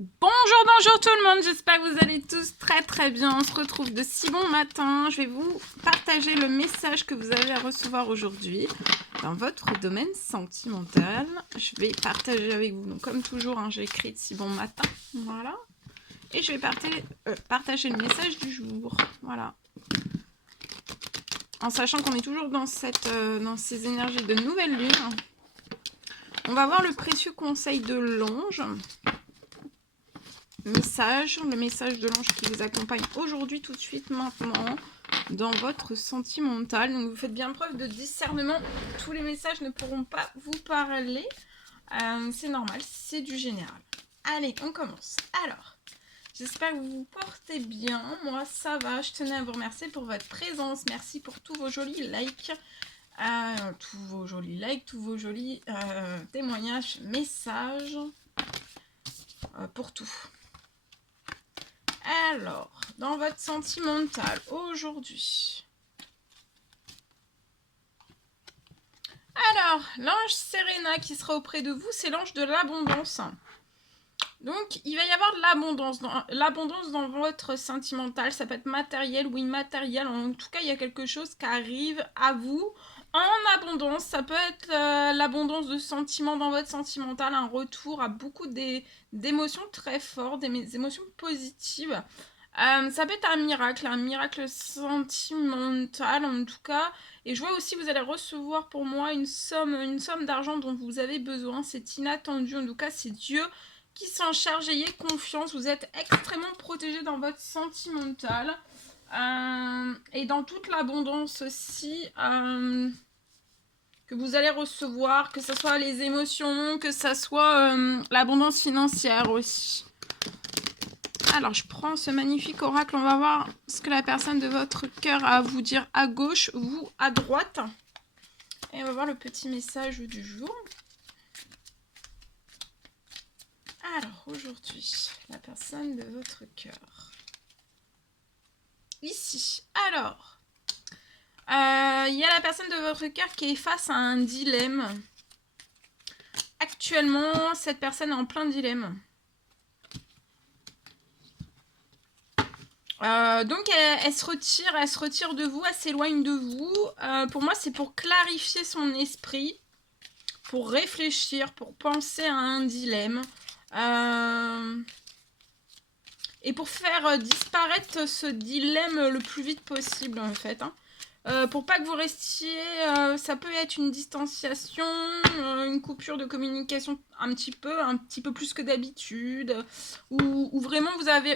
Bonjour tout le monde, j'espère que vous allez tous très bien. On se retrouve de si bon matin. Je vais vous partager le message que vous avez à recevoir aujourd'hui dans votre domaine sentimental. Je vais partager avec vous, donc comme toujours, j'ai écrit de si bon matin, voilà. Et je vais partager le message du jour, voilà. En sachant qu'on est toujours dans ces énergies de nouvelle lune. On va voir le précieux conseil de l'ange. Le message de l'ange qui vous accompagne aujourd'hui, tout de suite, maintenant, dans votre sentimental. Donc vous faites bien preuve de discernement. Tous les messages ne pourront pas vous parler. C'est normal, c'est du général. Allez, on commence. Alors, j'espère que vous vous portez bien. Moi, ça va. Je tenais à vous remercier pour votre présence. Merci pour tous vos jolis likes. Tous vos jolis témoignages, messages. Pour tout. Alors, dans votre sentimental, aujourd'hui. Alors, l'ange Serena qui sera auprès de vous, c'est l'ange de l'abondance. Donc, il va y avoir de l'abondance dans votre sentimental. Ça peut être matériel ou immatériel. En tout cas, il y a quelque chose qui arrive à vous en abondance. Ça peut être l'abondance de sentiments dans votre sentimental, un retour à beaucoup d'émotions très fortes, des émotions positives. Ça peut être un miracle sentimental en tout cas. Et je vois aussi que vous allez recevoir pour moi une somme d'argent dont vous avez besoin. C'est inattendu, en tout cas c'est Dieu qui s'en charge. Ayez confiance, vous êtes extrêmement protégé dans votre sentimental. Et dans toute l'abondance aussi que vous allez recevoir, que ce soit les émotions, que ce soit l'abondance financière aussi. Alors, je prends ce magnifique oracle. On va voir ce que la personne de votre cœur a à vous dire à gauche, vous à droite. Et on va voir le petit message du jour. Alors, aujourd'hui, la personne de votre cœur. Ici. Alors, il y a la personne de votre cœur qui est face à un dilemme. Actuellement, cette personne est en plein dilemme. Donc elle se retire de vous, elle s'éloigne de vous. Pour moi, c'est pour clarifier son esprit, pour réfléchir, pour penser à un dilemme. Et pour faire disparaître ce dilemme le plus vite possible, en fait. Pour pas que vous restiez, ça peut être une distanciation, une coupure de communication un petit peu plus que d'habitude, ou vraiment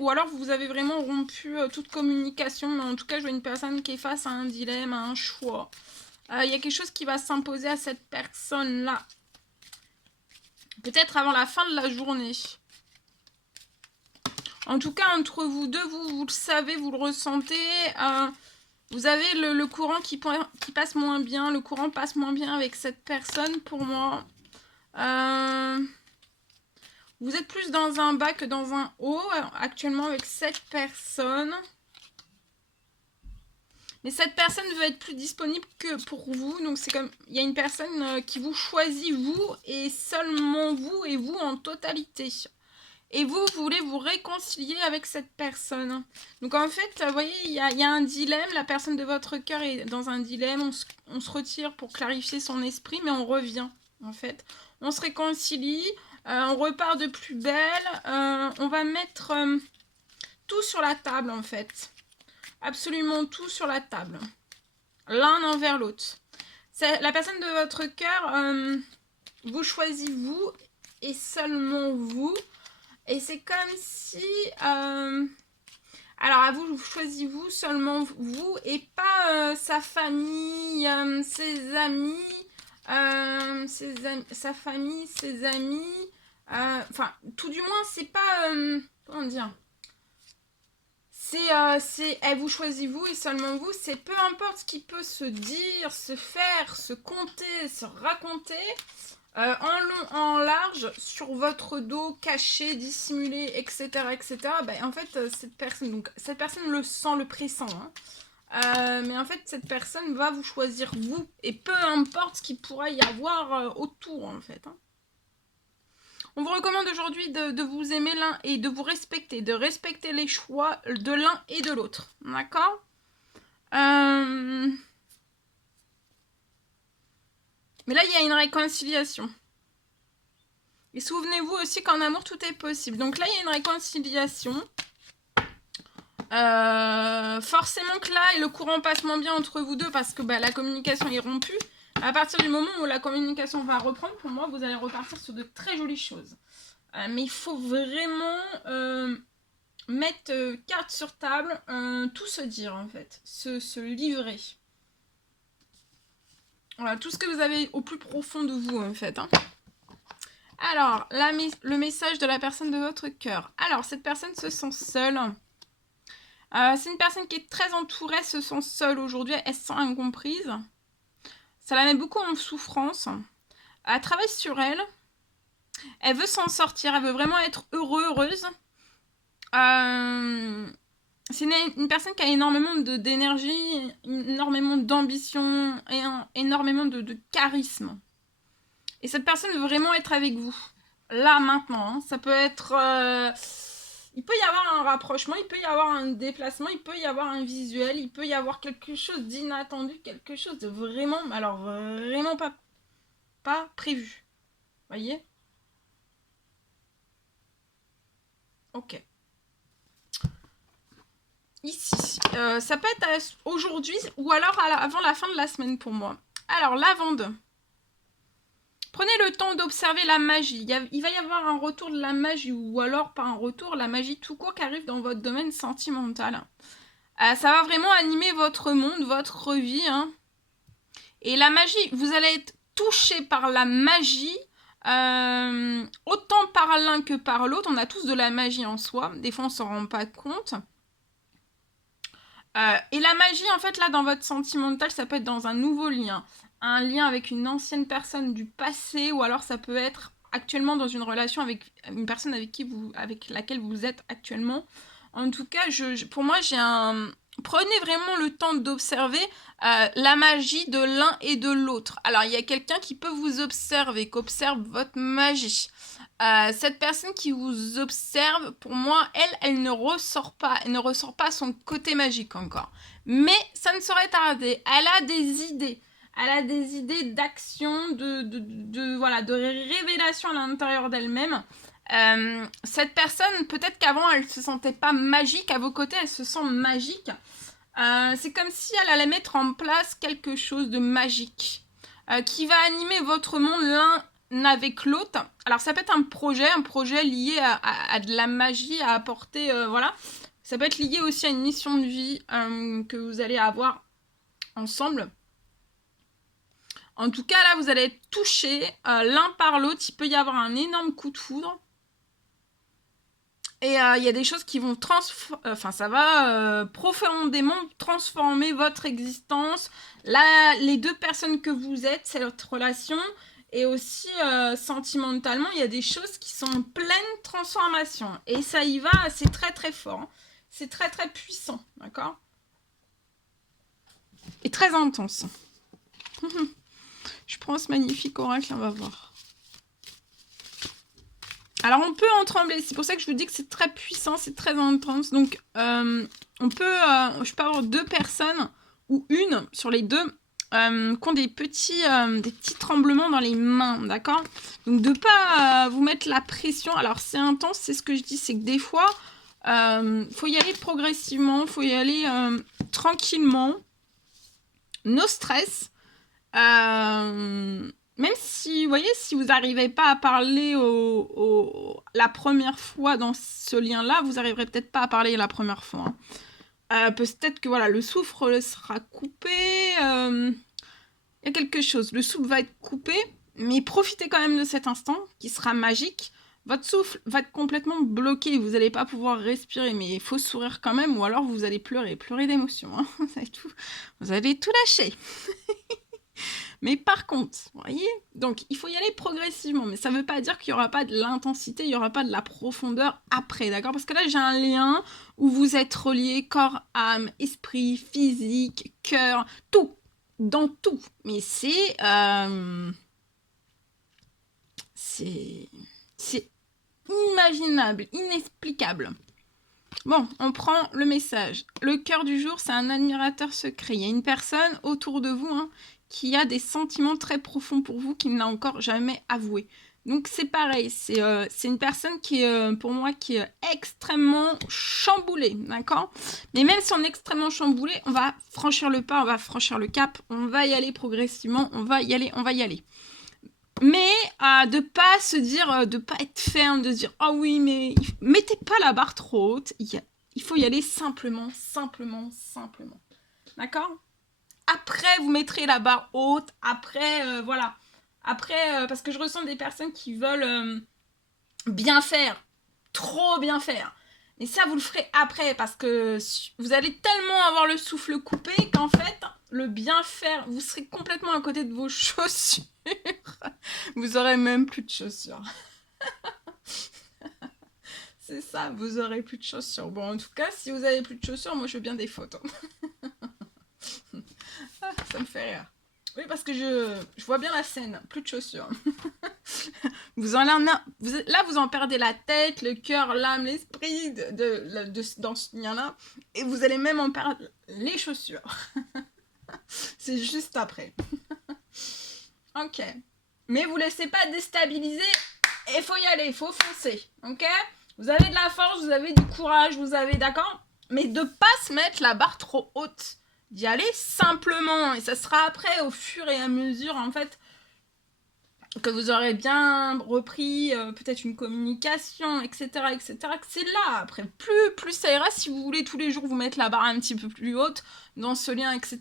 ou alors vous avez vraiment rompu toute communication, mais en tout cas je vois une personne qui est face à un dilemme, à un choix. Il y a quelque chose qui va s'imposer à cette personne-là. Peut-être avant la fin de la journée. En tout cas, entre vous deux, vous le savez, vous le ressentez. Vous avez le courant qui passe moins bien. Le courant passe moins bien avec cette personne pour moi. Vous êtes plus dans un bas que dans un haut actuellement avec cette personne. Mais cette personne veut être plus disponible que pour vous. Donc c'est comme, il y a une personne qui vous choisit, vous, et seulement vous, et vous en totalité. Et vous voulez vous réconcilier avec cette personne. Donc en fait, vous voyez, il y a un dilemme. La personne de votre cœur est dans un dilemme. On se retire pour clarifier son esprit, mais on revient, en fait. On se réconcilie, on repart de plus belle. On va mettre tout sur la table, en fait. Absolument tout sur la table. L'un envers l'autre. La personne de votre cœur vous choisit, vous, et seulement vous. Et c'est comme si... alors, à vous, je vous choisis vous, seulement vous, et pas sa famille, ses amis, sa famille, ses amis. Enfin, tout du moins, c'est pas... comment dire, c'est elle vous choisit vous et seulement vous. C'est peu importe ce qui peut se dire, se faire, se compter, se raconter. En long, en large, sur votre dos, caché, dissimulé, etc. Ben, en fait, cette personne le sent, le pressent. Mais en fait, cette personne va vous choisir vous. Et peu importe ce qu'il pourra y avoir autour, en fait. On vous recommande aujourd'hui de vous aimer l'un et de vous respecter, de respecter les choix de l'un et de l'autre. D'accord? Mais là, il y a une réconciliation. Et souvenez-vous aussi qu'en amour, tout est possible. Donc là, il y a une réconciliation. Forcément que là, le courant passe moins bien entre vous deux parce que la communication est rompue. À partir du moment où la communication va reprendre, pour moi, vous allez repartir sur de très jolies choses. Mais il faut vraiment mettre carte sur table, tout se dire en fait, se livrer. Voilà, tout ce que vous avez au plus profond de vous en fait. Hein. Alors, le message de la personne de votre cœur. Alors, cette personne se sent seule. C'est une personne qui est très entourée, elle se sent seule aujourd'hui, elle se sent incomprise. Ça la met beaucoup en souffrance. Elle travaille sur elle. Elle veut s'en sortir, elle veut vraiment être heureuse. C'est une personne qui a énormément d'énergie, énormément d'ambition et énormément de charisme. Et cette personne veut vraiment être avec vous. Là, maintenant. Hein. Ça peut être... il peut y avoir un rapprochement, il peut y avoir un déplacement, il peut y avoir un visuel, il peut y avoir quelque chose d'inattendu, quelque chose de vraiment... Alors, vraiment pas prévu. Voyez? Ok. Ici. Ça peut être aujourd'hui ou alors avant la fin de la semaine pour moi. Alors, lavande. Prenez le temps d'observer la magie. Il va y avoir un retour de la magie ou alors pas un retour, la magie tout court qui arrive dans votre domaine sentimental. Ça va vraiment animer votre monde, votre vie. Hein. Et la magie, vous allez être touché par la magie, autant par l'un que par l'autre. On a tous de la magie en soi. Des fois, on s'en rend pas compte. Et la magie, en fait, là, dans votre sentimental, ça peut être dans un nouveau lien. Un lien avec une ancienne personne du passé, ou alors ça peut être actuellement dans une relation avec une personne avec laquelle vous êtes actuellement. En tout cas, pour moi, prenez vraiment le temps d'observer la magie de l'un et de l'autre. Alors, il y a quelqu'un qui peut vous observer, qui observe votre magie. Cette personne qui vous observe, pour moi, elle ne ressort pas. Elle ne ressort pas son côté magique encore. Mais ça ne saurait tarder. Elle a des idées. Elle a des idées d'action, de révélation à l'intérieur d'elle-même. Cette personne, peut-être qu'avant, elle ne se sentait pas magique. À vos côtés, elle se sent magique. C'est comme si elle allait mettre en place quelque chose de magique qui va animer votre monde l'un avec l'autre. Alors ça peut être un projet lié à de la magie à apporter, voilà. Ça peut être lié aussi à une mission de vie que vous allez avoir ensemble. En tout cas, là, vous allez être touchés l'un par l'autre. Il peut y avoir un énorme coup de foudre. Et il y a des choses qui vont ça va profondément transformer votre existence. Là, les deux personnes que vous êtes, c'est votre relation. Et aussi, sentimentalement, il y a des choses qui sont en pleine transformation. Et ça y va, c'est très très fort. Hein. C'est très très puissant, d'accord? Et très intense. Je prends ce magnifique oracle, on va voir. Alors, on peut en trembler. C'est pour ça que je vous dis que c'est très puissant, c'est très intense. Donc, je peux avoir deux personnes ou une sur les deux qui ont des petits tremblements dans les mains, d'accord? Donc, de ne pas vous mettre la pression. Alors, c'est intense, c'est ce que je dis, c'est que des fois, faut y aller progressivement, faut y aller tranquillement. No stress. Même si, vous voyez, si vous n'arrivez pas à parler la première fois dans ce lien-là, vous n'arriverez peut-être pas à parler la première fois. Hein. Peut-être que voilà, le souffle sera coupé. Il y a quelque chose. Le souffle va être coupé, mais profitez quand même de cet instant qui sera magique. Votre souffle va être complètement bloqué. Vous n'allez pas pouvoir respirer, mais il faut sourire quand même, ou alors vous allez pleurer d'émotion. Hein. Vous allez tout lâcher. Mais par contre, vous voyez, donc il faut y aller progressivement, mais ça ne veut pas dire qu'il n'y aura pas de l'intensité, il n'y aura pas de la profondeur après, d'accord? Parce que là, j'ai un lien où vous êtes reliés corps, âme, esprit, physique, cœur, tout, dans tout. Mais c'est C'est inimaginable, inexplicable. Bon, on prend le message. Le cœur du jour, c'est un admirateur secret. Il y a une personne autour de vous qui a des sentiments très profonds pour vous qu'il n'a encore jamais avoué. Donc c'est pareil, c'est une personne qui est, pour moi, qui est extrêmement chamboulée, d'accord? Mais même si on est extrêmement chamboulé, on va franchir le pas, on va franchir le cap, on va y aller progressivement, on va y aller. Mais de pas se dire, de pas être ferme, de se dire oh oui, mais mettez pas la barre trop haute. Il faut y aller simplement. D'accord? Après, vous mettrez la barre haute. Après, voilà. Après, parce que je ressens des personnes qui veulent bien faire, trop bien faire. Et ça, vous le ferez après, parce que vous allez tellement avoir le souffle coupé qu'en fait, le bien faire, vous serez complètement à côté de vos chaussures. Vous aurez même plus de chaussures. C'est ça, vous aurez plus de chaussures. Bon, en tout cas, si vous avez plus de chaussures, moi, je veux bien des photos. Ça me fait rire. Oui, parce que je vois bien la scène. Plus de chaussures. Vous en perdez la tête, le cœur, l'âme, l'esprit dans ce lien-là. Et vous allez même en perdre les chaussures. C'est juste après. Ok. Mais vous laissez pas déstabiliser. Il faut y aller, il faut foncer. Ok? Vous avez de la force, vous avez du courage, vous avez, d'accord? Mais de pas se mettre la barre trop haute. D'y aller simplement. Et ça sera après, au fur et à mesure, en fait, que vous aurez bien repris peut-être une communication, etc., que c'est là, après, plus ça ira. Si vous voulez tous les jours vous mettre la barre un petit peu plus haute dans ce lien, etc.,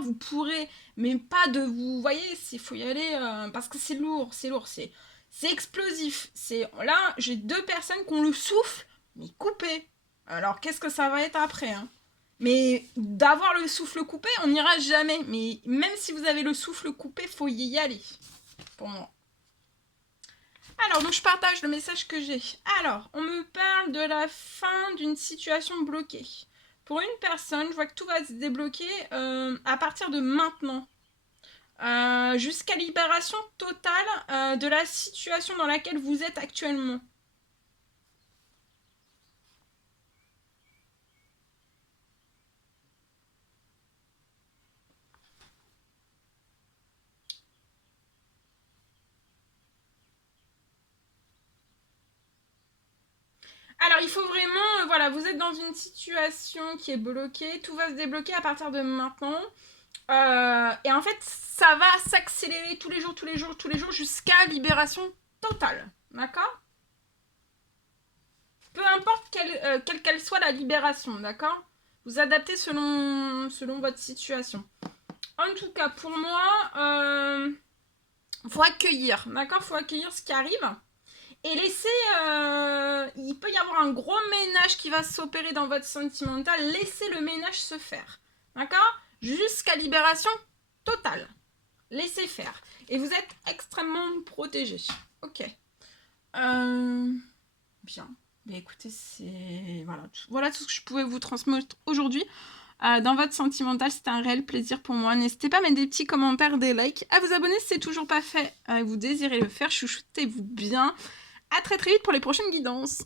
vous pourrez, mais pas de vous, voyez, il faut y aller, parce que c'est lourd, c'est explosif. Là, j'ai 2 personnes qui ont le souffle, mais coupé. Alors, qu'est-ce que ça va être après, hein? Mais d'avoir le souffle coupé, on n'ira jamais. Mais même si vous avez le souffle coupé, faut y aller. Pour moi. Alors, donc je partage le message que j'ai. Alors, on me parle de la fin d'une situation bloquée. Pour une personne, je vois que tout va se débloquer à partir de maintenant. Jusqu'à libération totale de la situation dans laquelle vous êtes actuellement. Alors, il faut vraiment, voilà, vous êtes dans une situation qui est bloquée, tout va se débloquer à partir de maintenant. Et en fait, ça va s'accélérer tous les jours, jusqu'à libération totale. D'accord? Peu importe quelle qu'elle soit la libération, d'accord? Vous adaptez selon votre situation. En tout cas, pour moi, faut accueillir, d'accord? Faut accueillir ce qui arrive. Et laisser, il peut y avoir un gros ménage qui va s'opérer dans votre sentimental. Laissez le ménage se faire, d'accord? Jusqu'à libération totale. Laissez faire. Et vous êtes extrêmement protégé. Ok. Bien. Mais écoutez, voilà tout ce que je pouvais vous transmettre aujourd'hui. Dans votre sentimental, c'était un réel plaisir pour moi. N'hésitez pas à mettre des petits commentaires, des likes, à vous abonner si c'est toujours pas fait. Vous désirez le faire, chouchoutez-vous bien. À très vite pour les prochaines guidances.